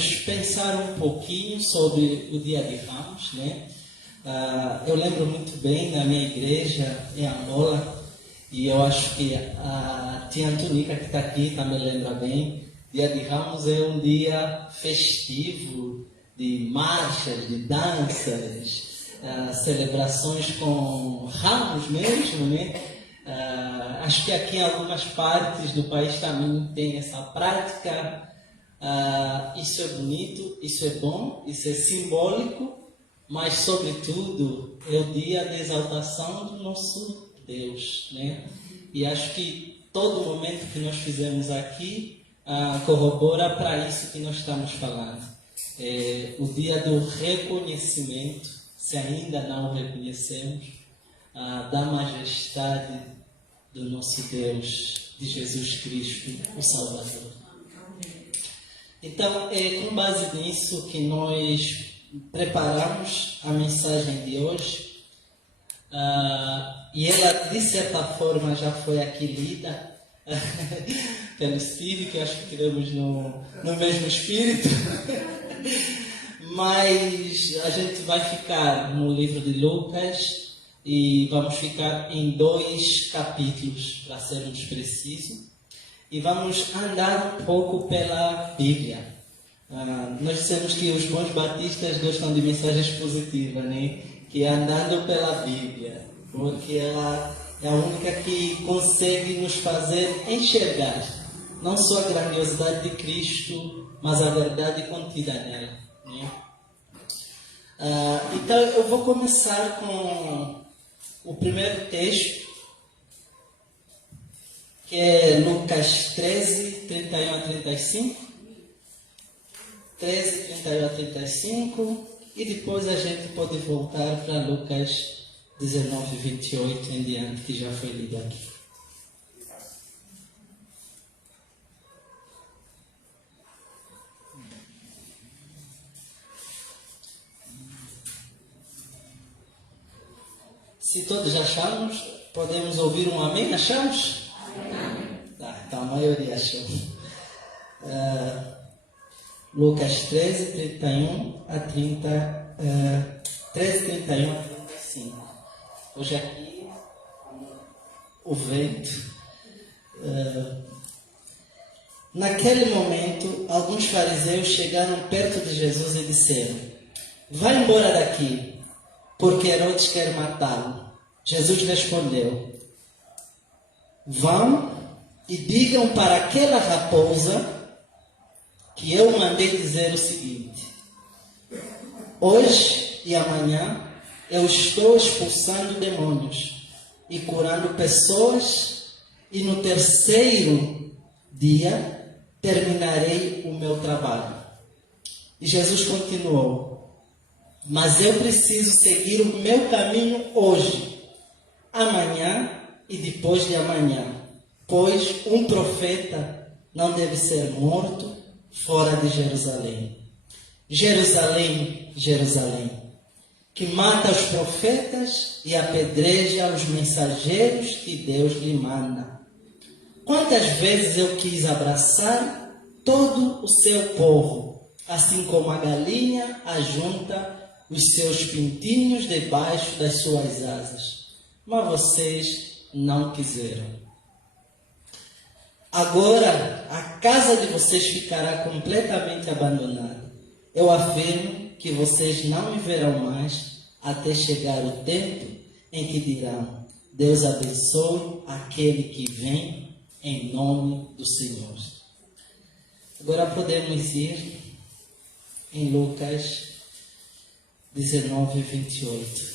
vamos pensar um pouquinho sobre o Dia de Ramos, né? Eu lembro muito bem na minha igreja em Angola, e eu acho que a tia Antonica que está aqui também lembra bem. Dia de Ramos é um dia festivo, de marchas, de danças, celebrações com ramos mesmo, né? Acho que aqui em algumas partes do país também tem essa prática. Isso é bonito, isso é bom, isso é simbólico, mas sobretudo é o dia da exaltação do nosso Deus, né? E acho que todo momento que nós fizemos aqui corrobora para isso que nós estamos falando. É o dia do reconhecimento, se ainda não o reconhecemos, da majestade do nosso Deus, de Jesus Cristo, o Salvador. Então, é com base nisso que nós preparamos a mensagem de hoje. E ela, de certa forma, já foi aqui lida pelo Steve, que acho que tivemos no mesmo espírito. Mas a gente vai ficar no livro de Lucas e vamos ficar em 2 capítulos, para sermos precisos. E vamos andar um pouco pela Bíblia. Nós dissemos que os bons batistas gostam de mensagens positivas, né? Que é andando pela Bíblia, porque ela é a única que consegue nos fazer enxergar não só a grandiosidade de Cristo, mas a verdade contida nela, né? Então eu vou começar com o primeiro texto, que é Lucas 13, 31 a 35. 13, 31 a 35. E depois a gente pode voltar para Lucas 19, 28 em diante, que já foi lido aqui. Se todos achamos, podemos ouvir um amém? Achamos? Então a maioria achou. Lucas 13, 31 a 30, 13, 31 a 35. Hoje aqui, o vento. Naquele momento, alguns fariseus chegaram perto de Jesus e disseram: "Vá embora daqui, porque Herodes quer matá-lo." Jesus respondeu: "Vão e digam para aquela raposa que eu mandei dizer o seguinte: hoje e amanhã eu estou expulsando demônios e curando pessoas, e no terceiro dia terminarei o meu trabalho." E Jesus continuou: "Mas eu preciso seguir o meu caminho hoje, amanhã e depois de amanhã, pois um profeta não deve ser morto fora de Jerusalém. Jerusalém, Jerusalém, que mata os profetas e apedreja os mensageiros que Deus lhe manda. Quantas vezes eu quis abraçar todo o seu povo, assim como a galinha ajunta os seus pintinhos debaixo das suas asas, mas vocês não quiseram. Agora a casa de vocês ficará completamente abandonada. Eu afirmo que vocês não me verão mais até chegar o tempo em que dirão: Deus abençoe aquele que vem em nome do Senhor." Agora podemos ir em Lucas 19, 28.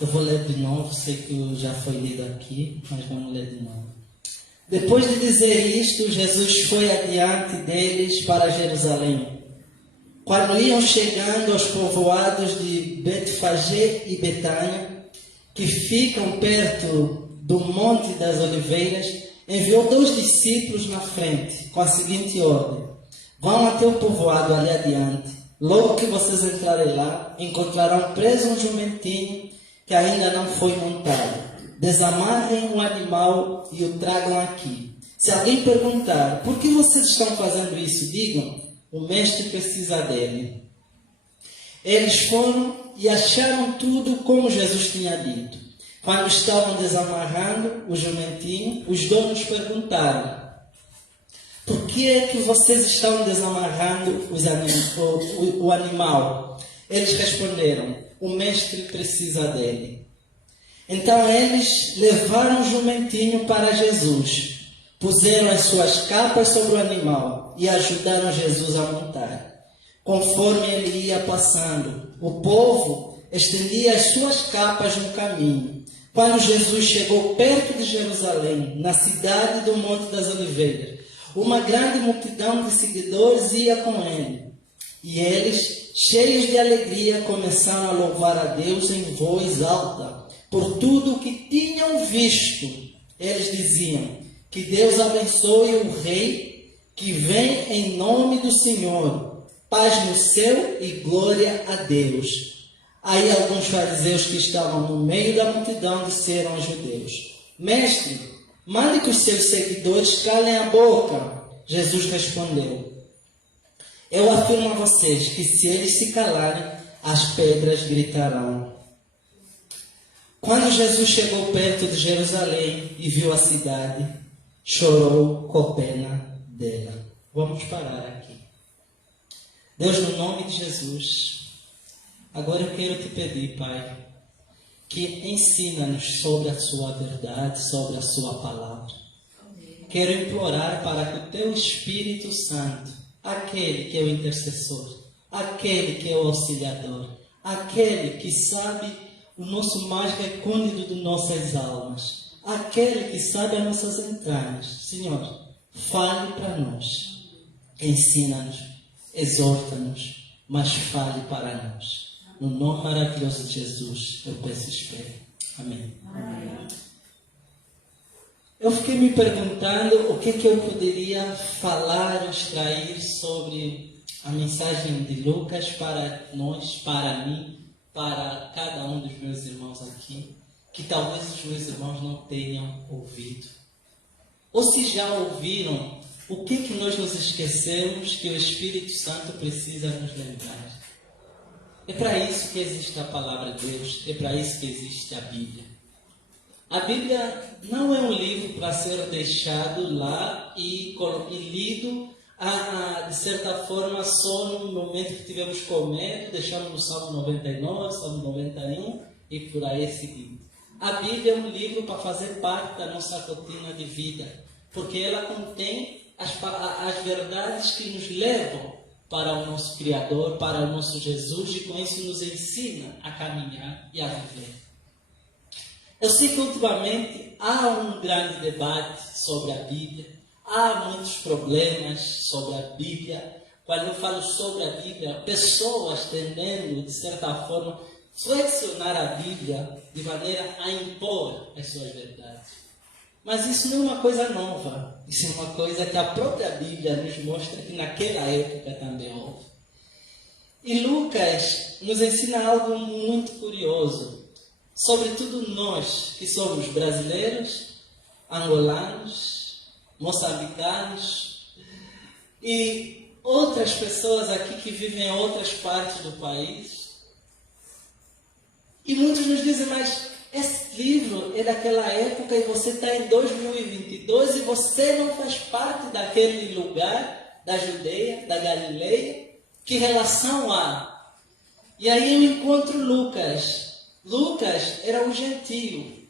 Eu vou ler de novo, sei que já foi lido aqui, mas vamos ler de novo. Depois de dizer isto, Jesus foi adiante deles para Jerusalém. Quando iam chegando aos povoados de Betfagé e Betânia, que ficam perto do Monte das Oliveiras, enviou 2 discípulos na frente, com a seguinte ordem: "Vão até o povoado ali adiante. Logo que vocês entrarem lá, encontrarão preso um jumentinho que ainda não foi montado. Desamarrem o animal e o tragam aqui. Se alguém perguntar, por que vocês estão fazendo isso? Digam, o mestre precisa dele. Eles foram e acharam tudo como Jesus tinha dito. Quando estavam desamarrando o jumentinho, os donos perguntaram, por que é que vocês estão desamarrando o animal? Eles responderam, o mestre precisa dele. Então eles levaram o jumentinho para Jesus, puseram as suas capas sobre o animal e ajudaram Jesus a montar. Conforme ele ia passando, o povo estendia as suas capas no caminho. Quando Jesus chegou perto de Jerusalém, na cidade do Monte das Oliveiras, uma grande multidão de seguidores ia com ele. E eles, cheios de alegria, começaram a louvar a Deus em voz alta por tudo o que tinham visto. Eles diziam, que Deus abençoe o Rei que vem em nome do Senhor. Paz no céu e glória a Deus. Aí alguns fariseus que estavam no meio da multidão disseram aos judeus, Mestre, mande que os seus seguidores calem a boca. Jesus respondeu, eu afirmo a vocês que se eles se calarem, as pedras gritarão. Quando Jesus chegou perto de Jerusalém e viu a cidade, chorou com pena dela. Vamos parar aqui. Deus, no nome de Jesus, agora eu quero te pedir, Pai, que ensina-nos sobre a sua verdade, sobre a sua palavra. Quero implorar para que o teu Espírito Santo, aquele que é o intercessor, aquele que é o auxiliador, aquele que sabe o nosso mais recôndito de nossas almas, aquele que sabe as nossas entranhas, Senhor, fale para nós, ensina-nos, exorta-nos, mas fale para nós. No nome maravilhoso de Jesus, eu peço e espero. Amém. Amém. Eu fiquei me perguntando o que eu poderia falar, extrair sobre a mensagem de Lucas para nós, para mim, para cada um dos meus irmãos aqui, que talvez os meus irmãos não tenham ouvido. Ou se já ouviram, o que nós nos esquecemos que o Espírito Santo precisa nos lembrar? É para isso que existe a Palavra de Deus, é para isso que existe a Bíblia. A Bíblia não é um livro para ser deixado lá e lido, de certa forma, só no momento que estivermos com medo, deixamos no Salmo 99, Salmo 91 e por aí seguinte. A Bíblia é um livro para fazer parte da nossa rotina de vida, porque ela contém as verdades que nos levam para o nosso Criador, para o nosso Jesus, e com isso nos ensina a caminhar e a viver. Eu sei que ultimamente há um grande debate sobre a Bíblia, há muitos problemas sobre a Bíblia. Quando eu falo sobre a Bíblia, pessoas tendendo, de certa forma, flexionar a Bíblia de maneira a impor as suas verdades. Mas isso não é uma coisa nova. Isso é uma coisa que a própria Bíblia nos mostra que naquela época também houve. E Lucas nos ensina algo muito curioso. Sobretudo nós que somos brasileiros, angolanos, moçambicanos e outras pessoas aqui que vivem em outras partes do país. E muitos nos dizem, mas esse livro é daquela época e você está em 2022 e você não faz parte daquele lugar, da Judeia, da Galileia. Que relação há? E aí eu encontro Lucas. Lucas era um gentio.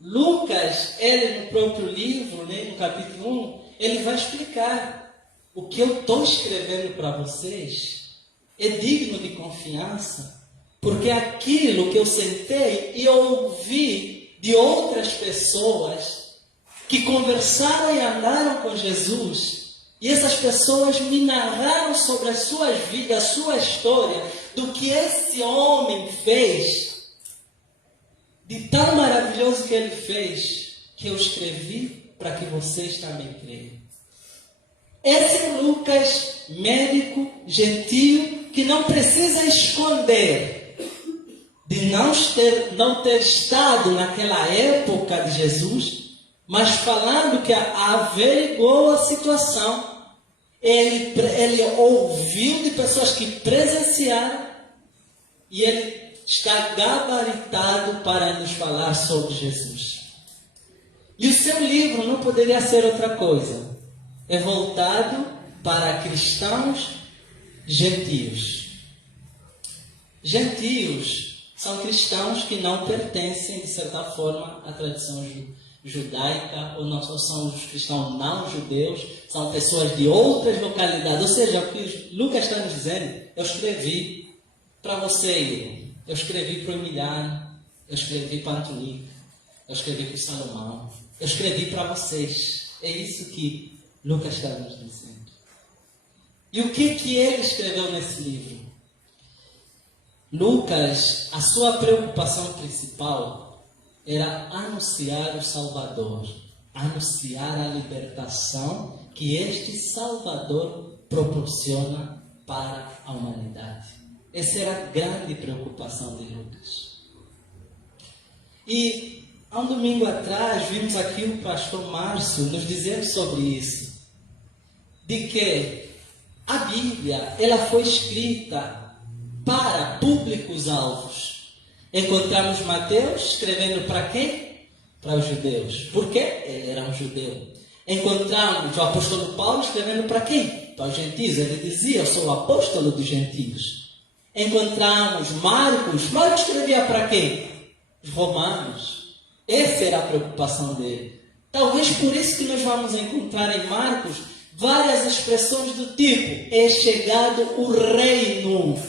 Lucas, ele no próprio livro, no capítulo 1, ele vai explicar o que eu estou escrevendo para vocês é digno de confiança. Porque aquilo que eu sentei e ouvi de outras pessoas que conversaram e andaram com Jesus, e essas pessoas me narraram sobre as suas vidas, a sua história, do que esse homem fez, de tão maravilhoso que ele fez, que eu escrevi para que vocês também creiam. Esse é Lucas, médico, gentio, que não precisa esconder de não ter estado naquela época de Jesus, mas falando que averigou a situação. Ele ouviu de pessoas que presenciaram e ele está gabaritado para nos falar sobre Jesus. E o seu livro não poderia ser outra coisa. É voltado para cristãos gentios. Gentios são cristãos que não pertencem, de certa forma, à tradição judaica, ou são os cristãos não judeus, são pessoas de outras localidades. Ou seja, o que Lucas está nos dizendo, eu escrevi para você, eu escrevi para o Emiliano, eu escrevi para a Antonica, eu escrevi para o Salomão, eu escrevi para vocês. É isso que Lucas está nos dizendo. E o que ele escreveu nesse livro? Lucas, a sua preocupação principal era anunciar o Salvador, anunciar a libertação que este Salvador proporciona para a humanidade. Essa era a grande preocupação de Lucas. E há um domingo atrás, vimos aqui o pastor Márcio nos dizendo sobre isso, de que a Bíblia ela foi escrita para públicos-alvos. Encontramos Mateus escrevendo para quem? Para os judeus. Por quê? Ele era um judeu. Encontramos o apóstolo Paulo escrevendo para quem? Para os gentios. Ele dizia, eu sou o apóstolo dos gentios. Encontramos Marcos. Marcos escrevia para quem? Os romanos. Essa era a preocupação dele. Talvez por isso que nós vamos encontrar em Marcos várias expressões do tipo, é chegado o reino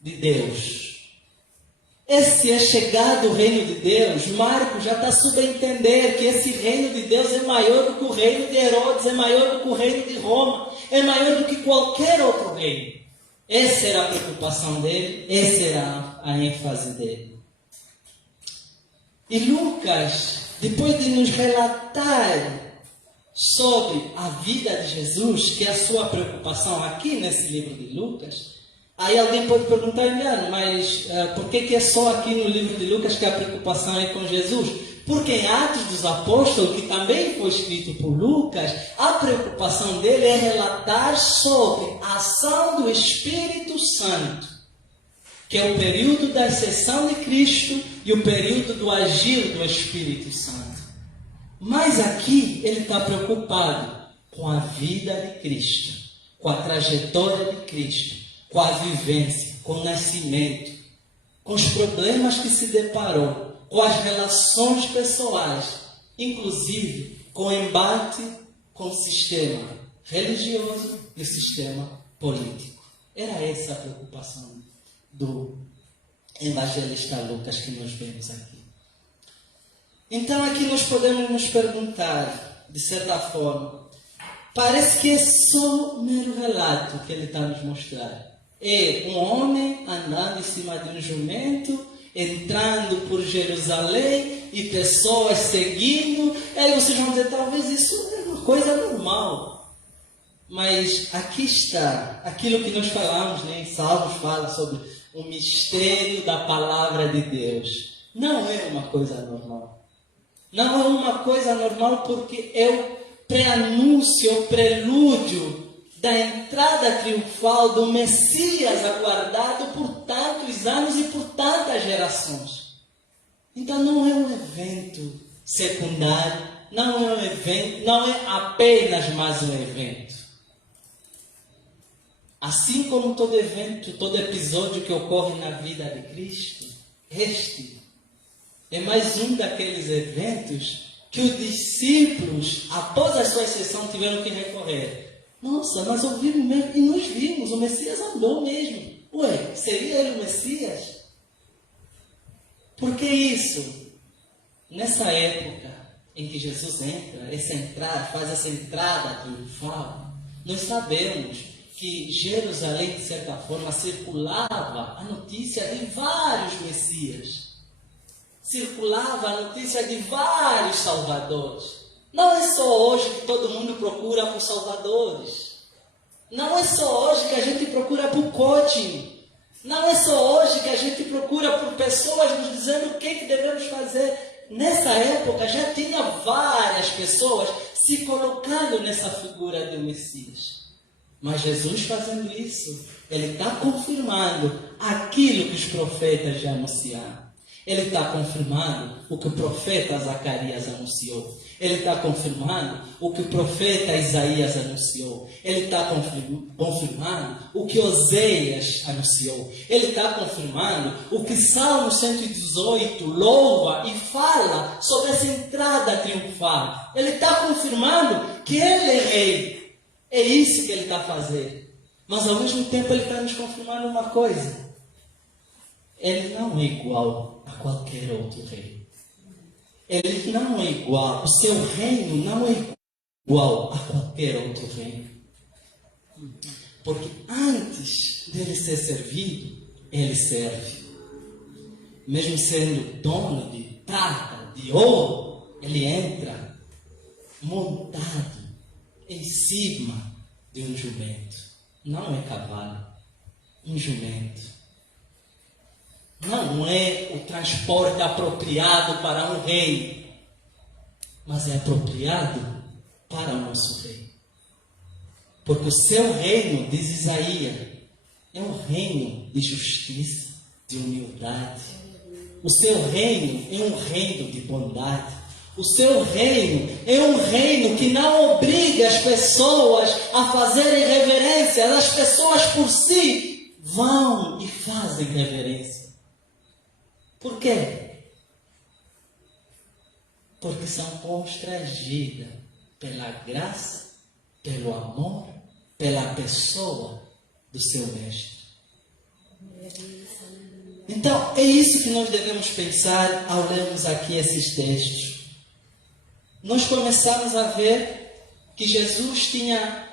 de Deus. Esse é chegado o reino de Deus, Marcos já está subentender que esse reino de Deus é maior do que o reino de Herodes, é maior do que o reino de Roma, é maior do que qualquer outro reino. Essa era a preocupação dele, essa era a ênfase dele. E Lucas, depois de nos relatar sobre a vida de Jesus, que é a sua preocupação aqui nesse livro de Lucas, aí alguém pode perguntar, mas por que é só aqui no livro de Lucas que a preocupação é com Jesus? Porque em Atos dos Apóstolos, que também foi escrito por Lucas, a preocupação dele é relatar sobre a ação do Espírito Santo, que é o período da ascensão de Cristo e o período do agir do Espírito Santo. Mas aqui ele está preocupado com a vida de Cristo, com a trajetória de Cristo, com a vivência, com o nascimento, com os problemas que se deparou, com as relações pessoais, inclusive com o embate com o sistema religioso e o sistema político. Era essa a preocupação do evangelista Lucas que nós vemos aqui. Então aqui nós podemos nos perguntar, de certa forma, parece que é só um mero relato que ele está nos mostrando. É um homem andando em cima de um jumento, entrando por Jerusalém e pessoas seguindo. Aí vocês vão dizer, talvez isso é uma coisa normal. Mas aqui está aquilo que nós falamos, né? Em Salmos fala sobre o mistério da palavra de Deus. Não é uma coisa normal. Não é uma coisa normal porque é o pré-anúncio, é o prelúdio da entrada triunfal do Messias aguardado por tantos anos e por tantas gerações. Então não é um evento secundário, não é um evento, não é apenas mais um evento. Assim como todo evento, todo episódio que ocorre na vida de Cristo, este é mais um daqueles eventos que os discípulos, após a sua ascensão, tiveram que recorrer. Nossa, nós ouvimos mesmo e nós vimos, o Messias andou mesmo. Ué, seria ele o Messias? Por que isso? Nessa época em que Jesus faz essa entrada triunfal, nós sabemos que Jerusalém, de certa forma, circulava a notícia de vários Messias. Circulava a notícia de vários salvadores. Não é só hoje que todo mundo procura por salvadores. Não é só hoje que a gente procura por coaching. Não é só hoje que a gente procura por pessoas nos dizendo o que devemos fazer. nessa época já tinha várias pessoas se colocando nessa figura do Messias. Mas Jesus fazendo isso, ele está confirmando aquilo que os profetas já anunciaram. Ele está confirmando o que o profeta Zacarias anunciou. Ele está confirmando o que o profeta Isaías anunciou. Ele está confirmando o que Oséias anunciou. Ele está confirmando o que Salmo 118 louva e fala sobre essa entrada triunfal. Ele está confirmando que ele é rei. É isso que ele está fazendo. Mas ao mesmo tempo ele está nos confirmando uma coisa. Ele não é igual a qualquer outro rei. Ele não é igual, o seu reino não é igual a qualquer outro reino. Porque antes dele ser servido, ele serve. Mesmo sendo dono de prata, de ouro, ele entra montado em cima de um jumento. Não é cavalo, um jumento. Não é o transporte apropriado para um rei, mas é apropriado para o nosso rei. Porque o seu reino, diz Isaías, é um reino de justiça, de humildade. O seu reino é um reino de bondade. O seu reino é um reino que não obriga as pessoas a fazerem reverência. As pessoas por si vão e fazem reverência. Por quê? Porque são constrangidas pela graça, pelo amor, pela pessoa do seu mestre. Então, é isso que nós devemos pensar ao lermos aqui esses textos. Nós começamos a ver que Jesus tinha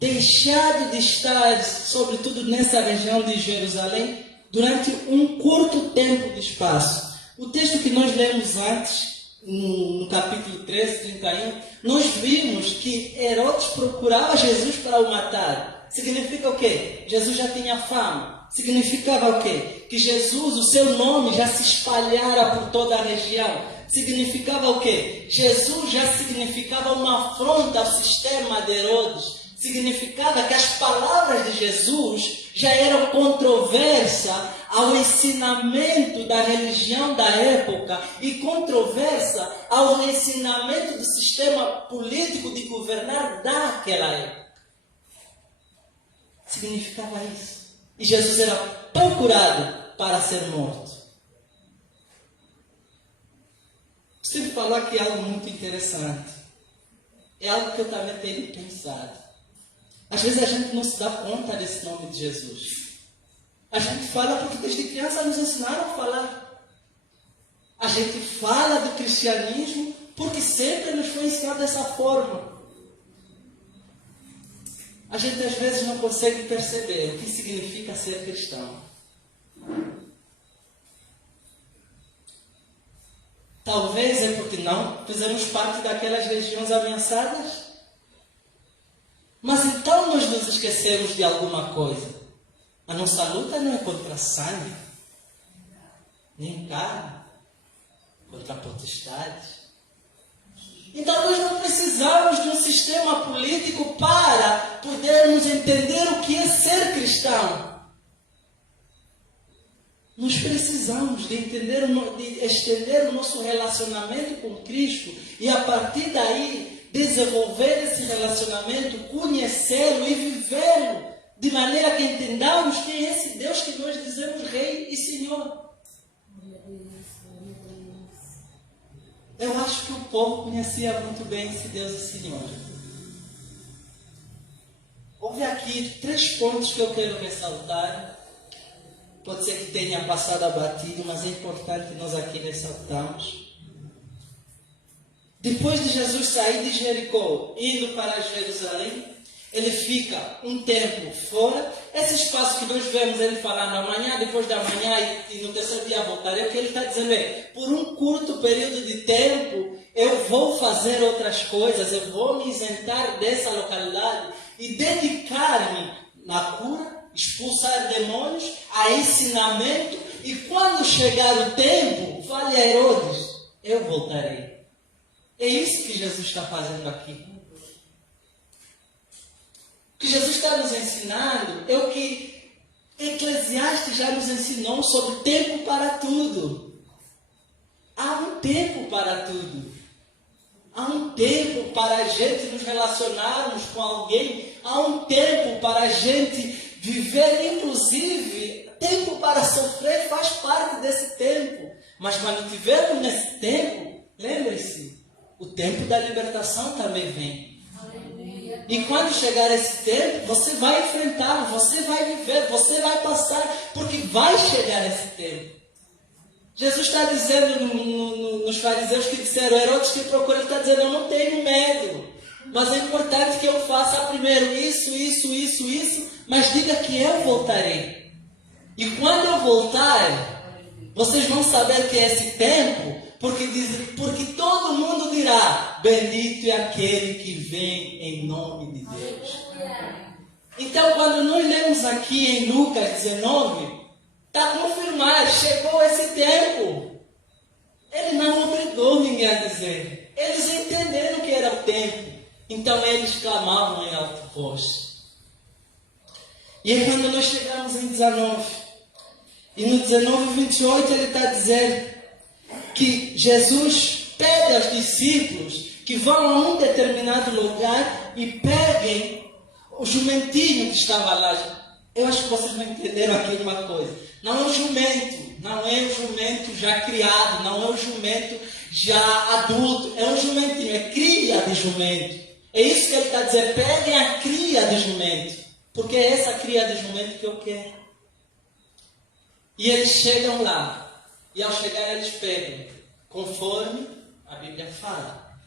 deixado de estar, sobretudo nessa região de Jerusalém, durante um curto tempo de espaço. O texto que nós lemos antes, no capítulo 13, 31, nós vimos que Herodes procurava Jesus para o matar. Significa o quê? Jesus já tinha fama. Significava o quê? Que Jesus, o seu nome já se espalhara por toda a região. Significava o quê? Jesus já significava uma afronta ao sistema de Herodes. Significava que as palavras de Jesus já eram controversa ao ensinamento da religião da época e controversa ao ensinamento do sistema político de governar daquela época. Significava isso. E Jesus era procurado para ser morto. Preciso falar aqui algo muito interessante. É algo que eu também tenho pensado. Às vezes a gente não se dá conta desse nome de Jesus. A gente fala porque desde criança nos ensinaram a falar. A gente fala do cristianismo porque sempre nos foi ensinado dessa forma. A gente às vezes não consegue perceber o que significa ser cristão. Talvez é porque não fizemos parte daquelas regiões ameaçadas. Mas então nós nos esquecemos de alguma coisa. A nossa luta não é contra sangue, nem carne, contra potestades. Então nós não precisamos de um sistema político para podermos entender o que é ser cristão. Nós precisamos de entender, de estender o nosso relacionamento com Cristo e a partir daí desenvolver esse relacionamento, conhecê-lo e vivê-lo de maneira que entendamos quem é esse Deus que nós dizemos Rei e Senhor. Eu acho que o povo conhecia muito bem esse Deus e Senhor. Houve aqui 3 pontos que eu quero ressaltar. Pode ser que tenha passado abatido, mas é importante que nós aqui ressaltamos. Depois de Jesus sair de Jericó, indo para Jerusalém, ele fica um tempo fora. Esse espaço que nós vemos ele falando amanhã, depois da manhã e no terceiro dia voltarei, o que ele está dizendo é, por um curto período de tempo, eu vou fazer outras coisas, eu vou me isentar dessa localidade e dedicar-me na cura, expulsar demônios, a ensinamento, e quando chegar o tempo, fale a Herodes, eu voltarei. É isso que Jesus está fazendo aqui. O que Jesus está nos ensinando é o que Eclesiastes já nos ensinou sobre tempo para tudo. Há um tempo para tudo. Há um tempo para a gente nos relacionarmos com alguém. Há um tempo para a gente viver, inclusive, tempo para sofrer faz parte desse tempo. Mas quando estivermos nesse tempo, lembre-se, o tempo da libertação também vem. E quando chegar esse tempo, você vai enfrentar, você vai viver, você vai passar, porque vai chegar esse tempo. Jesus está dizendo nos fariseus que disseram, Herodes que procura, ele está dizendo, eu não tenho medo, mas é importante que eu faça primeiro isso, mas diga que eu voltarei. E quando eu voltar, vocês vão saber que é esse tempo, porque todo mundo dirá, bendito é aquele que vem em nome de Deus. Então, quando nós lemos aqui em Lucas 19, está confirmado, chegou esse tempo. Ele não obrigou ninguém a dizer. Eles entenderam que era o tempo. Então eles clamavam em alta voz. E aí quando nós chegamos em 19, e no 19:28 ele está dizendo que Jesus pede aos discípulos que vão a um determinado lugar e peguem o jumentinho que estava lá. Eu acho que vocês não entenderam aqui uma coisa. Não é um jumento, não é um jumento já criado, não é um jumento já adulto, é um jumentinho, é cria de jumento. É isso que ele está dizendo, peguem a cria de jumento, porque é essa cria de jumento que eu quero. E eles chegam lá, e ao chegar eles pegam, conforme a Bíblia fala,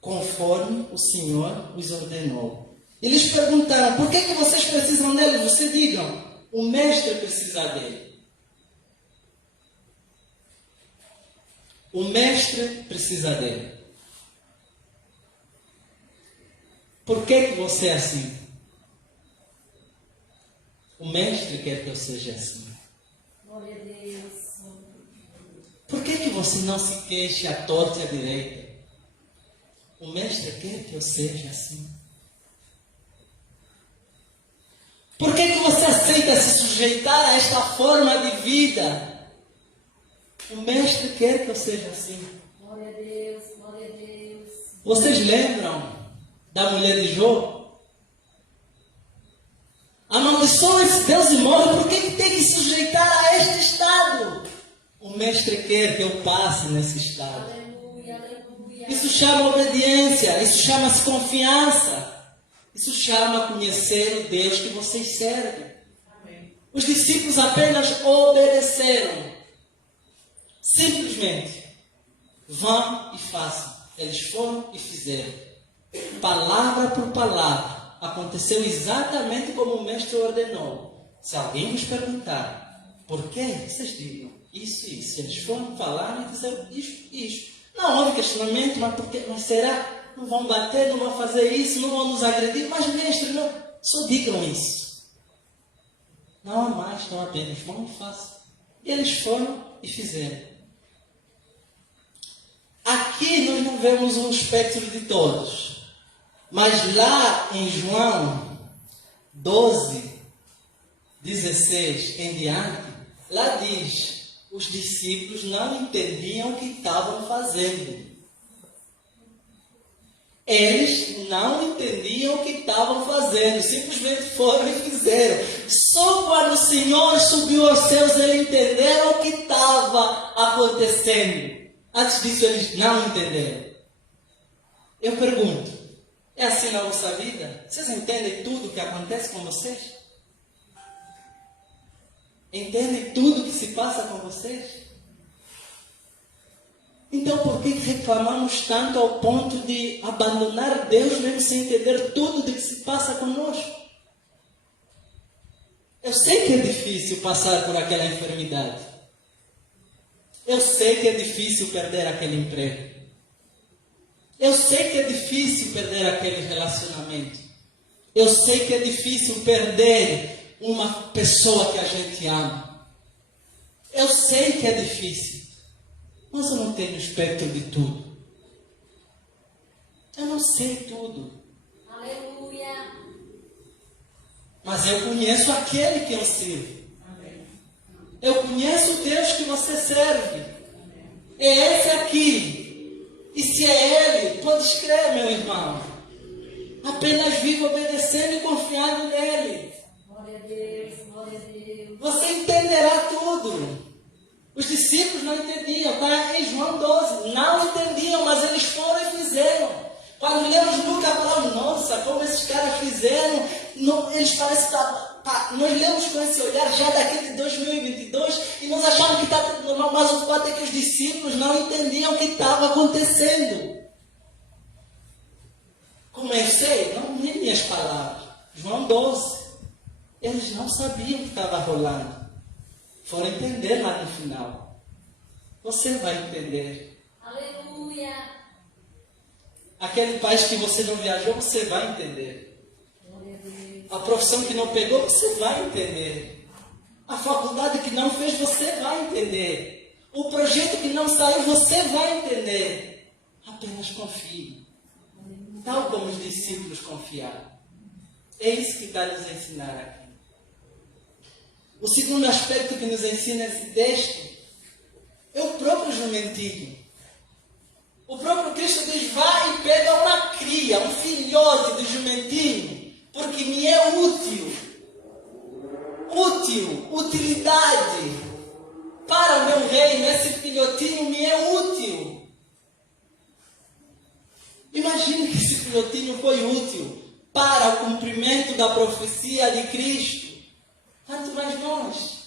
conforme o Senhor os ordenou. Eles perguntaram, por que vocês precisam dele? Você digam, o mestre precisa dele. O mestre precisa dele. Por que você é assim? O mestre quer que eu seja assim. Glória a Deus. Por que você não se queixa à torta e à direita? O mestre quer que eu seja assim. Por que você aceita se sujeitar a esta forma de vida? O mestre quer que eu seja assim. Glória a Deus, glória a Deus. Vocês lembram da mulher de Jó? Amaldiçoa esse Deus e morre. Por que tem que sujeitar a este estado? O mestre quer que eu passe nesse estado. Aleluia, aleluia. Isso chama obediência, isso chama-se confiança. Isso chama conhecer o Deus que vocês servem. Amém. Os discípulos apenas obedeceram. Simplesmente. Vão e façam. Eles foram e fizeram. Palavra por palavra. Aconteceu exatamente como o mestre ordenou. Se alguém vos perguntar por quê, vocês digam isso e isso. Eles foram falar e disseram isso. Não houve questionamento, mas por quê? Mas será? Não vão bater, não vão fazer isso, não vão nos agredir. Mas mestre, não. Só digam isso. Não há mais, não há menos. Vão e façam. E eles foram e fizeram. Aqui nós não vemos um espectro de todos. Mas lá em João 12, 16 em diante, lá diz, os discípulos não entendiam o que estavam fazendo. Eles não entendiam o que estavam fazendo, simplesmente foram e fizeram. Só quando o Senhor subiu aos céus, eles entenderam o que estava acontecendo. Antes disso, eles não entenderam. Eu pergunto, é assim na vossa vida? Vocês entendem tudo o que acontece com vocês? Entendem tudo o que se passa com vocês? Então, por que reclamamos tanto ao ponto de abandonar Deus mesmo sem entender tudo o que se passa conosco? Eu sei que é difícil passar por aquela enfermidade. Eu sei que é difícil perder aquele emprego. Eu sei que é difícil perder aquele relacionamento. Eu sei que é difícil perder uma pessoa que a gente ama. Eu sei que é difícil. Mas eu não tenho espectro de tudo. Eu não sei tudo. Aleluia. Mas eu conheço aquele que eu sirvo. Eu conheço o Deus que você serve. É esse aqui. E se é Ele, pode crer, meu irmão. Apenas viva obedecendo e confiando nele. Glória a Deus, glória a Deus. Você entenderá tudo. Os discípulos não entendiam. Está em João 12. Não entendiam, mas eles foram e fizeram. Quando lemos Lucas, falamos, nossa, como esses caras fizeram. Não, eles parecem estar... Nós lemos com esse olhar já daqui de 2022 e nós achamos que está tudo normal, mas o fato é que os discípulos não entendiam o que estava acontecendo. Como eu sei, não nem minhas palavras. João 12. Eles não sabiam o que estava rolando. Foram entender lá no final. Você vai entender. Aleluia. Aquele país que você não viajou, você vai entender. Glória a Deus. A profissão que não pegou, você vai entender. A faculdade que não fez, você vai entender. O projeto que não saiu, você vai entender. Apenas confie. Tal como os discípulos confiaram. É isso que está nos ensinar aqui. O segundo aspecto que nos ensina esse texto é o próprio jumentinho. O próprio Cristo diz, vai e pega uma cria, um filhote de jumentinho, porque me é útil. Utilidade. Para o meu reino, esse filhotinho me é útil. Imagine que esse filhotinho foi útil para o cumprimento da profecia de Cristo. Quanto mais nós,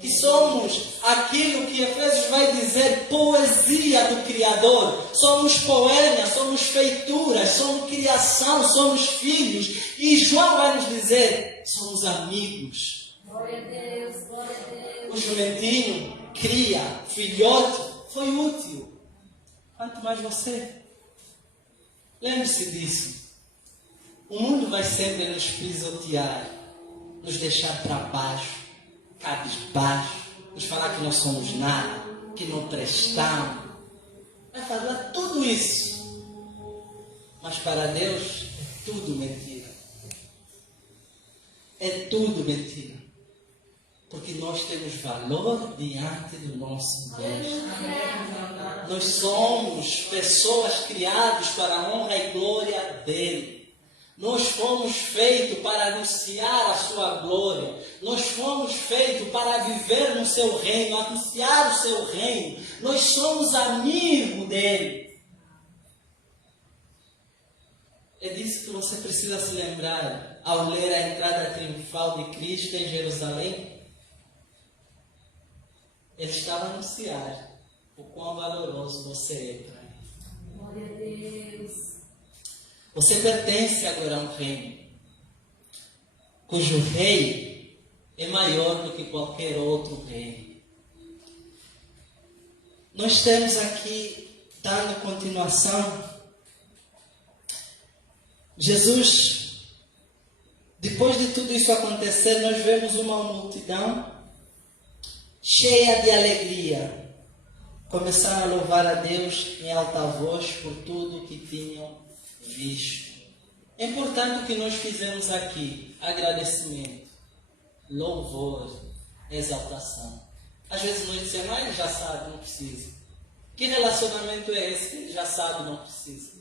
que somos aquilo que Efésios vai dizer, poesia do Criador. Somos poemas, somos feituras, somos criação, somos filhos. E João vai nos dizer, somos amigos. Glória a Deus, glória a Deus. O jumentinho, cria, filhote, foi útil. Quanto mais você. Lembre-se disso. O mundo vai sempre nos pisotear, nos deixar para baixo, cabisbaixo, nos falar que não somos nada, que não prestamos. Vai falar tudo isso. Mas para Deus, é tudo mentira. É tudo mentira. Porque nós temos valor diante do nosso Deus. Nós somos pessoas criadas para a honra e glória dele. Nós fomos feitos para anunciar a sua glória. Nós fomos feitos para viver no seu reino, anunciar o seu reino. Nós somos amigos dele. É disso que você precisa se lembrar ao ler a entrada triunfal de Cristo em Jerusalém. Ele estava a anunciar o quão valoroso você é para ele. Glória a Deus. Você pertence agora a um reino, cujo rei é maior do que qualquer outro rei. Nós temos aqui, dando continuação, Jesus, depois de tudo isso acontecer, nós vemos uma multidão cheia de alegria. Começaram a louvar a Deus em alta voz por tudo que tinham visto. É importante o que nós fizemos aqui: agradecimento, louvor, exaltação. Às vezes nós dizemos, ele já sabe, não precisa. Que relacionamento é esse que ele já sabe, não precisa?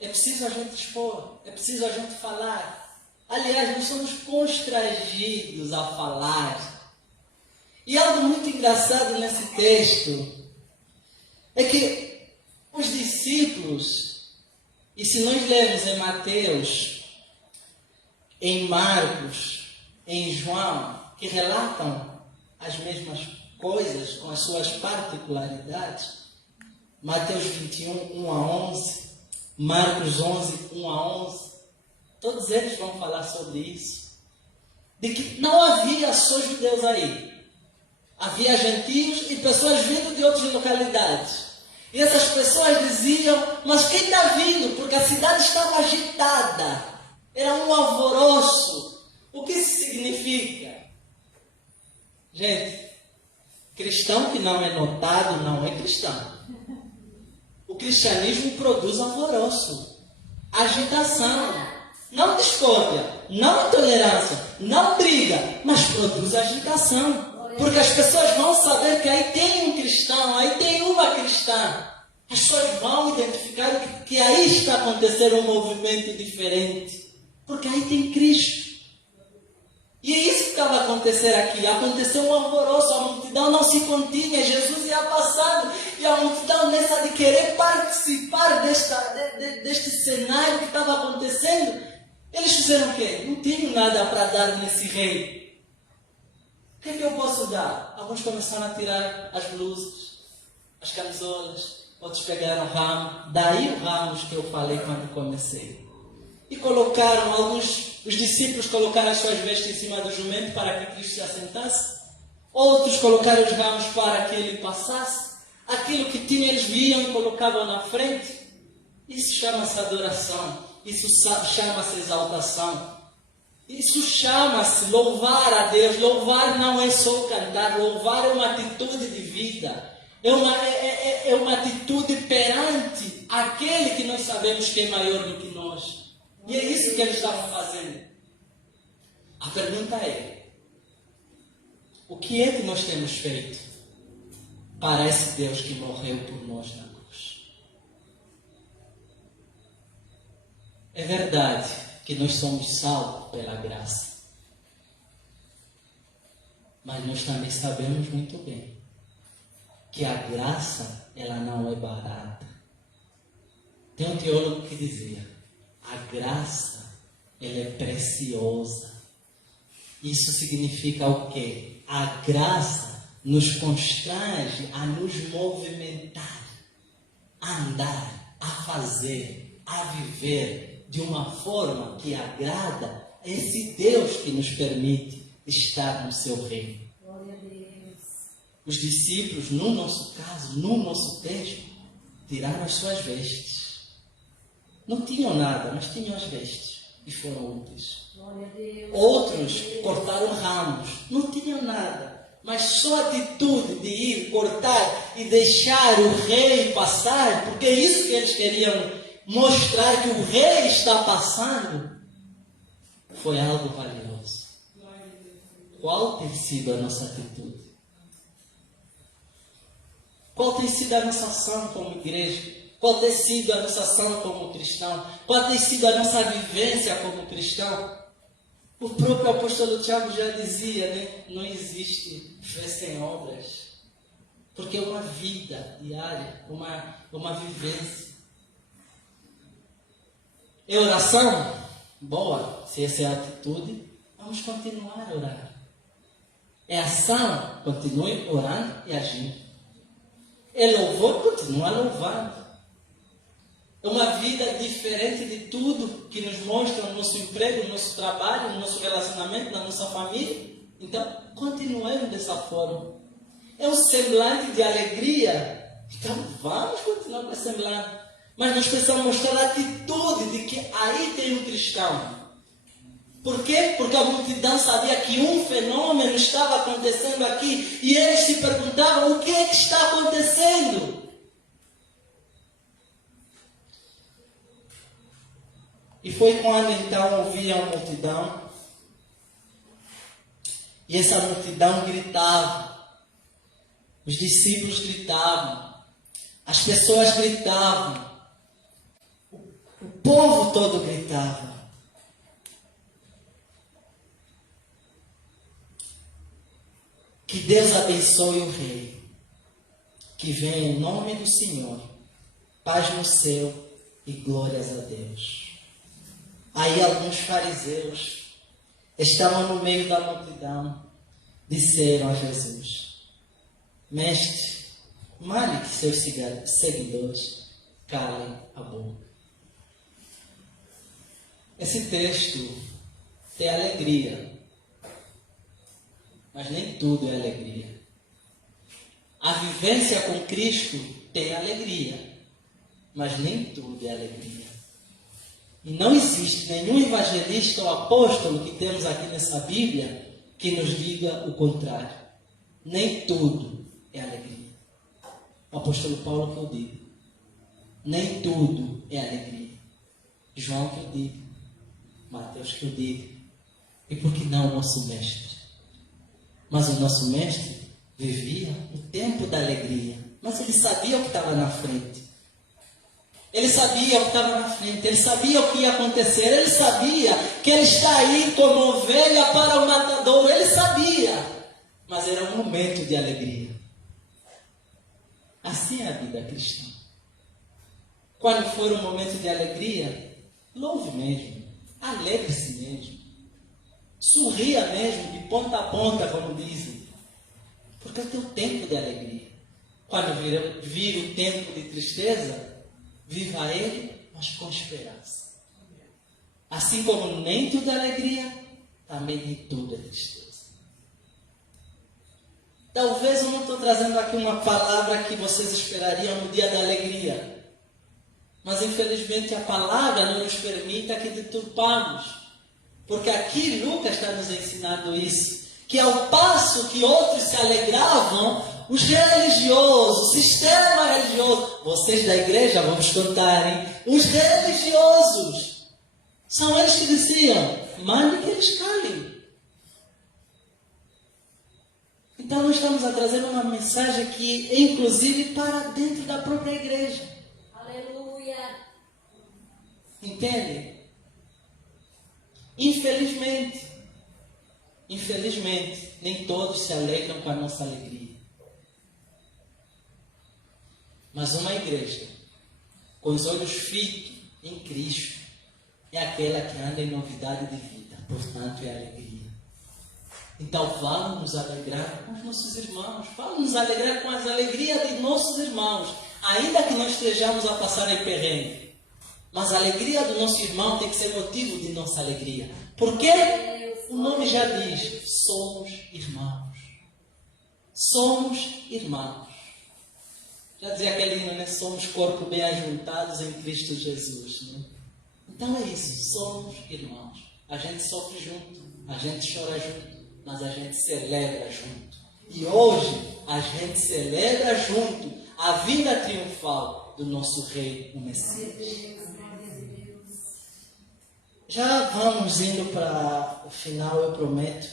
É preciso a gente expor, é preciso a gente falar. Aliás, nós somos constrangidos a falar. E algo muito engraçado nesse texto é que os discípulos, e se nós lermos em Mateus, em Marcos, em João, que relatam as mesmas coisas com as suas particularidades, Mateus 21, 1 a 11, Marcos 11, 1 a 11, todos eles vão falar sobre isso. De que não havia só judeus aí. Havia gentios e pessoas vindo de outras localidades. E essas pessoas diziam, mas quem está vindo? Porque a cidade estava agitada. Era um alvoroço. O que isso significa? Gente, cristão que não é notado não é cristão. O cristianismo produz alvoroço, agitação, não discórdia, não intolerância, não briga, mas produz agitação. Porque as pessoas vão saber que aí tem um cristão, aí tem uma cristã. As pessoas vão identificar que aí está acontecendo um movimento diferente. Porque aí tem Cristo. E é isso que estava acontecendo aqui. Aconteceu um alvoroço, a multidão não se continha, Jesus ia passando. E a multidão nessa de querer participar deste cenário que estava acontecendo. Eles fizeram o quê? Não tinham nada para dar nesse rei. O que é que eu posso dar? Alguns começaram a tirar as blusas, as camisolas, outros pegaram o ramo. Daí os ramos que eu falei quando comecei. E colocaram, os discípulos colocaram as suas vestes em cima do jumento para que Cristo se assentasse. Outros colocaram os ramos para que ele passasse. Aquilo que tinham eles viam e colocavam na frente. Isso chama-se adoração. Isso chama-se exaltação. Isso chama-se louvar a Deus. Louvar não é só cantar. Louvar é uma atitude de vida. É uma atitude perante aquele que nós sabemos que é maior do que nós. E é isso que eles estavam fazendo. A pergunta é: o que é que nós temos feito para esse Deus que morreu por nós na cruz? É verdade que nós somos salvos pela graça. Mas nós também sabemos muito bem que a graça, ela não é barata. Tem um teólogo que dizia: a graça, ela é preciosa. Isso significa o quê? A graça nos constrange a nos movimentar, a andar, a fazer, a viver de uma forma que agrada a esse Deus que nos permite estar no seu reino. Glória a Deus. Os discípulos, no nosso caso, no nosso texto, tiraram as suas vestes. Não tinham nada, mas tinham as vestes e foram úteis. Glória a Deus. Outros cortaram ramos, não tinham nada, mas só a atitude de ir cortar e deixar o rei passar, porque é isso que eles queriam mostrar, que o rei está passando, foi algo valioso. Qual tem sido a nossa atitude? Qual tem sido a nossa ação como igreja? Qual tem sido a nossa ação como cristão? Qual tem sido a nossa vivência como cristão? O próprio apóstolo Tiago já dizia, né? Não existe fé sem obras. Porque é uma vida diária, uma vivência. É oração? Boa. Se essa é a atitude, vamos continuar a orar. É ação? Continue orando e agindo. É louvor? Continua louvando. É uma vida diferente de tudo que nos mostra no nosso emprego, no nosso trabalho, no nosso relacionamento, na nossa família. Então, continuemos dessa forma. É um semblante de alegria. Então, vamos continuar com esse semblante. Mas nós precisamos mostrar a atitude de que aí tem um cristão. Por quê? Porque a multidão sabia que um fenômeno estava acontecendo aqui. E eles se perguntavam: o que é que está acontecendo? E foi quando então ouviam a multidão. E essa multidão gritava. Os discípulos gritavam. As pessoas gritavam. O povo todo gritava. Que Deus abençoe o rei. Que venha em nome do Senhor. Paz no céu e glórias a Deus. Aí alguns fariseus estavam no meio da multidão, disseram a Jesus: Mestre, mande que seus seguidores calem a boca. Esse texto tem alegria, mas nem tudo é alegria. A vivência com Cristo tem alegria, mas nem tudo é alegria. E não existe nenhum evangelista ou apóstolo que temos aqui nessa Bíblia que nos diga o contrário. Nem tudo é alegria. O apóstolo Paulo que eu digo. Nem tudo é alegria. João que eu digo. Mateus que eu digo. E por que não o nosso mestre? Mas o nosso mestre vivia o tempo da alegria. Mas ele sabia o que estava na frente. Ele sabia o que estava na frente. Ele sabia o que ia acontecer. Ele sabia que ele está aí como ovelha para o matador. Ele sabia. Mas era um momento de alegria. Assim é a vida cristã. Quando for um momento de alegria, louve mesmo. Alegre-se mesmo. Sorria mesmo, de ponta a ponta, como dizem. Porque é o teu tempo de alegria. Quando vir o tempo de tristeza, viva ele, mas com esperança. Assim como nem tudo é alegria, também nem tudo é tristeza. Talvez eu não estou trazendo aqui uma palavra que vocês esperariam no dia da alegria. Mas infelizmente a palavra não nos permite que deturpamos. Porque aqui Lucas está nos ensinando isso. Que ao passo que outros se alegravam, os religiosos, o sistema religioso, vocês da igreja vão nos contar, hein? Os religiosos, são eles que diziam, mande que eles calem. Então nós estamos a trazer uma mensagem que é inclusive para dentro da própria igreja. Aleluia. Entende? Infelizmente, nem todos se alegram com a nossa alegria. Mas uma igreja com os olhos fitos em Cristo é aquela que anda em novidade de vida, portanto é alegria. Então vamos nos alegrar com os nossos irmãos, vamos nos alegrar com as alegrias de nossos irmãos, ainda que nós estejamos a passar em perrengue. Mas a alegria do nosso irmão tem que ser motivo de nossa alegria. Porque o nome já diz, somos irmãos. Somos irmãos. Já dizia aquele hino, né? Somos corpo bem ajuntados em Cristo Jesus. Né? Então é isso, somos irmãos. A gente sofre junto, a gente chora junto, mas a gente celebra junto. E hoje a gente celebra junto a vinda triunfal do nosso Rei, o Messias. Já vamos indo para o final, eu prometo.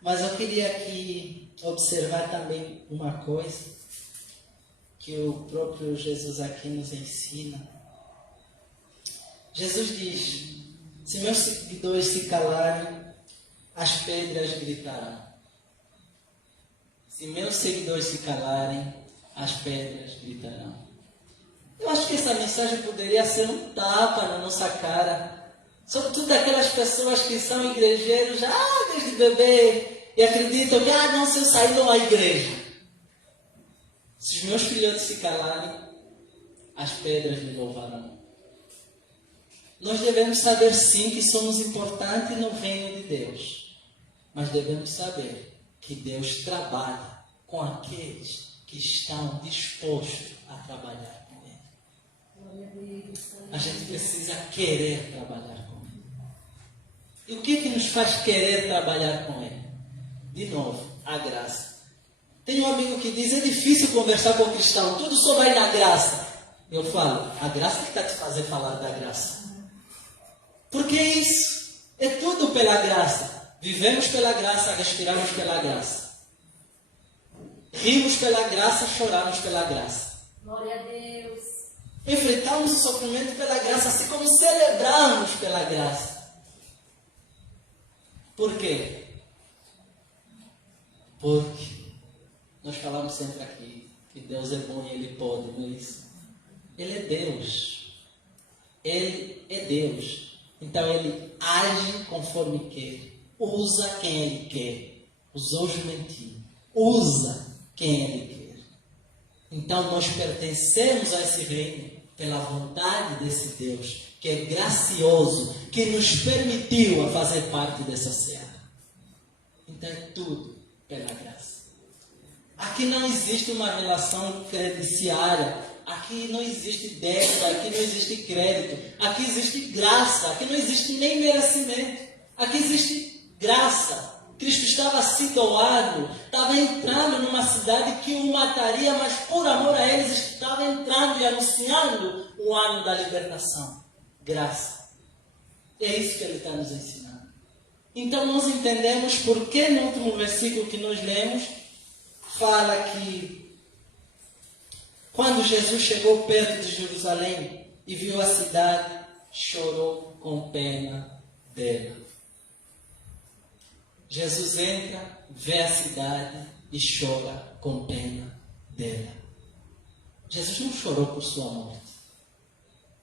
Mas eu queria aqui observar também uma coisa que o próprio Jesus aqui nos ensina. Jesus diz, se meus seguidores se calarem, as pedras gritarão. Se meus seguidores se calarem, as pedras gritarão. Eu acho que essa mensagem poderia ser um tapa na nossa cara. Sobretudo daquelas pessoas que são igrejeiros já desde bebê e acreditam que, não, se eu sair não há igreja. Se os meus filhotes se calarem, as pedras me louvarão. Nós devemos saber sim que somos importantes no reino de Deus. Mas devemos saber que Deus trabalha com aqueles que estão dispostos a trabalhar. A gente precisa querer trabalhar com Ele. E o que nos faz querer trabalhar com Ele? De novo, a graça. Tem um amigo que diz, é difícil conversar com o cristão, tudo só vai na graça. Eu falo, a graça que está te fazendo falar da graça. Porque é isso, é tudo pela graça. Vivemos pela graça, respiramos pela graça. Rimos pela graça, choramos pela graça. Glória a Deus. Enfrentamos o sofrimento pela graça, assim como celebramos pela graça. Por quê? Porque nós falamos sempre aqui que Deus é bom e Ele pode, não é isso? Ele é Deus. Ele é Deus. Então Ele age conforme quer. Usa quem Ele quer. Usou o jumentinho. Usa quem Ele quer. Então nós pertencemos a esse reino pela vontade desse Deus, que é gracioso, que nos permitiu a fazer parte dessa seara. Então é tudo pela graça. Aqui não existe uma relação crediciária, aqui não existe débito, aqui não existe crédito, aqui existe graça, aqui não existe nem merecimento, aqui existe graça. Cristo estava se doando, estava entrando numa cidade que o mataria, mas por amor a eles estava entrando e anunciando o ano da libertação. Graça. É isso que ele está nos ensinando. Então nós entendemos por que no último versículo que nós lemos, fala que quando Jesus chegou perto de Jerusalém e viu a cidade, chorou com pena dela. Jesus entra, vê a cidade e chora com pena dela. Jesus não chorou por sua morte.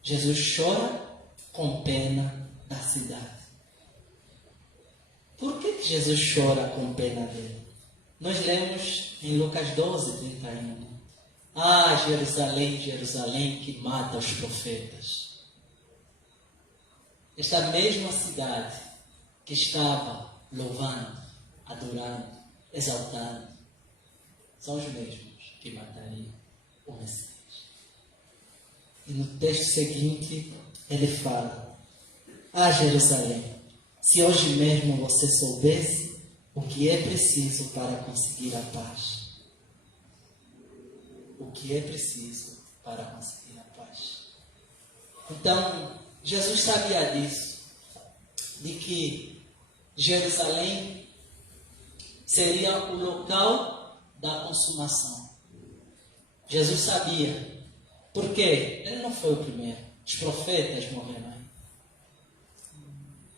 Jesus chora com pena da cidade. Por que Jesus chora com pena dela? Nós lemos em Lucas 12, 31. Ah, Jerusalém, Jerusalém, que mata os profetas. Esta mesma cidade que estava louvando, adorando, exaltando, são os mesmos que matariam o Messias. E no texto seguinte, ele fala: Ah, Jerusalém, se hoje mesmo você soubesse o que é preciso para conseguir a paz. O que é preciso para conseguir a paz. Então, Jesus sabia disso, de que Jerusalém seria o local da consumação. Jesus sabia. Por quê? Ele não foi o primeiro. Os profetas morreram aí.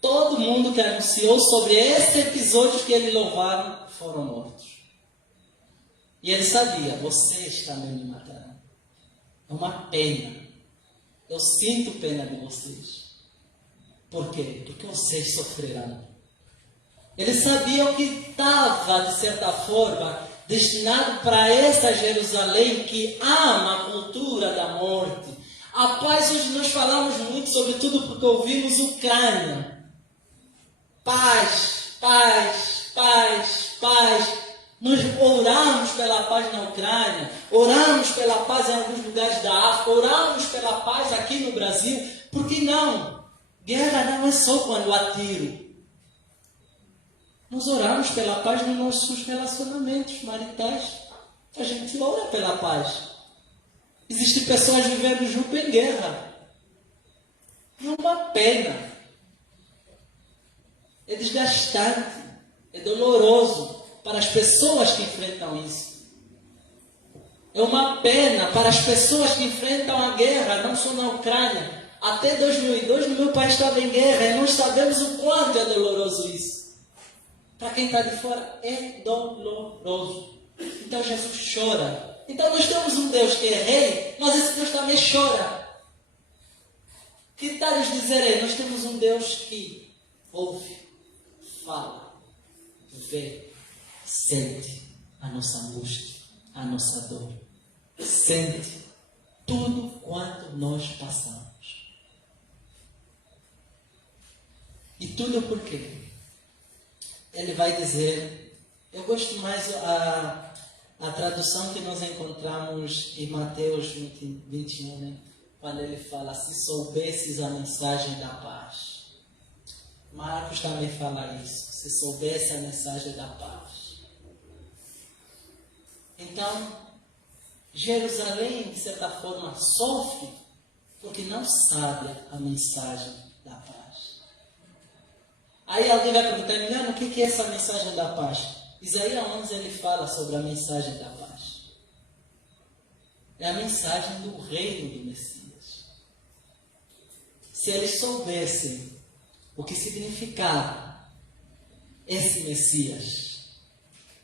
Todo mundo que anunciou sobre esse episódio que ele louvaram foram mortos. E ele sabia, vocês também me matarão. É uma pena. Eu sinto pena de vocês. Por quê? Porque vocês sofrerão. Ele sabia o que estava, de certa forma, destinado para essa Jerusalém que ama a cultura da morte. A paz, hoje nós falamos muito, sobretudo porque ouvimos Ucrânia. Paz, paz, paz, paz. Nós oramos pela paz na Ucrânia, oramos pela paz em alguns lugares da África, oramos pela paz aqui no Brasil. Por que não? Guerra não é só quando há tiro. Nós oramos pela paz nos nossos relacionamentos maritais. A gente ora pela paz. Existem pessoas vivendo junto em guerra. É uma pena. É desgastante. É doloroso para as pessoas que enfrentam isso. É uma pena para as pessoas que enfrentam a guerra, não só na Ucrânia. Até 2002, no meu país estava em guerra, e nós sabemos o quanto é doloroso isso. Para quem está de fora, é doloroso. Então Jesus chora. Então nós temos um Deus que é rei, mas esse Deus também chora. Que tal nos dizer aí? Nós temos um Deus que ouve, fala, vê, sente a nossa angústia, a nossa dor. Sente tudo quanto nós passamos. E tudo por quê? Ele vai dizer, eu gosto mais a tradução que nós encontramos em Mateus 21, né? Quando ele fala, se soubesses a mensagem da paz. Marcos também fala isso, se soubesse a mensagem da paz. Então, Jerusalém, de certa forma, sofre porque não sabe a mensagem da paz. Aí alguém vai perguntar, Emiliano, o que é essa mensagem da paz? Isaías 11 ele fala sobre a mensagem da paz. É a mensagem do reino do Messias. Se eles soubessem o que significava esse Messias,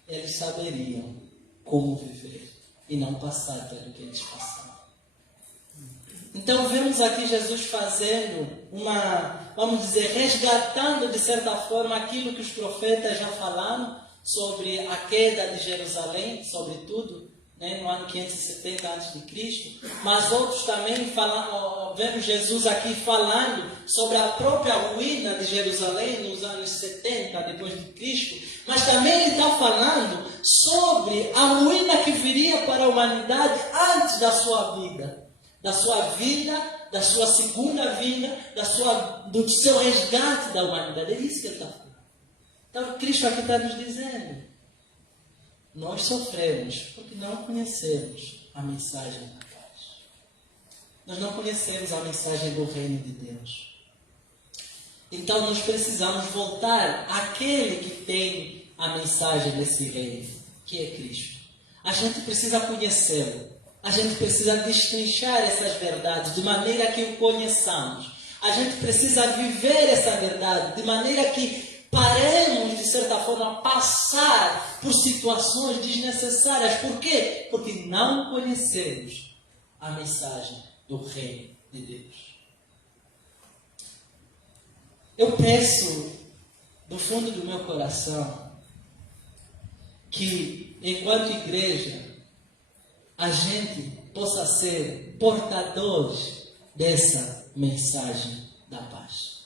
eles saberiam como viver e não passar pelo que eles passaram. Então vemos aqui Jesus fazendo vamos dizer, resgatando de certa forma aquilo que os profetas já falaram sobre a queda de Jerusalém, sobretudo, né, no ano 570 a.C., mas outros também vemos Jesus aqui falando sobre a própria ruína de Jerusalém nos anos 70 depois de Cristo, mas também ele está falando sobre a ruína que viria para a humanidade antes da sua vida. Da sua segunda vinda, do seu resgate da humanidade. É isso que ele está falando. Então, Cristo aqui está nos dizendo: nós sofremos porque não conhecemos a mensagem da paz. Nós não conhecemos a mensagem do reino de Deus. Então, nós precisamos voltar àquele que tem a mensagem desse reino, que é Cristo. A gente precisa conhecê-lo. A gente precisa destrinchar essas verdades de maneira que o conheçamos. A gente precisa viver essa verdade de maneira que paremos, de certa forma, passar por situações desnecessárias. Por quê? Porque não conhecemos a mensagem do reino de Deus. Eu peço, do fundo do meu coração, que, enquanto igreja, a gente possa ser portadores dessa mensagem da paz.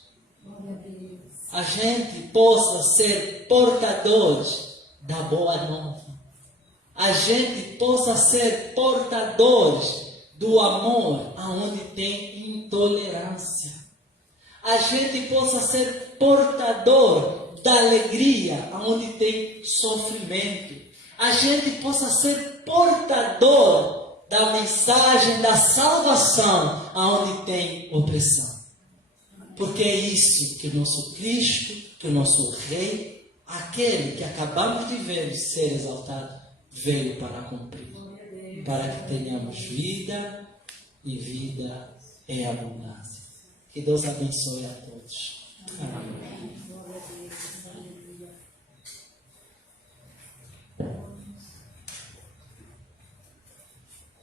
A gente possa ser portadores da boa nova. A gente possa ser portadores do amor aonde tem intolerância. A gente possa ser portador da alegria aonde tem sofrimento. A gente possa ser portador da mensagem da salvação aonde tem opressão. Porque é isso que o nosso Cristo, que o nosso Rei, aquele que acabamos de ver ser exaltado, veio para cumprir. Para que tenhamos vida e vida em abundância. Que Deus abençoe a todos. Amém.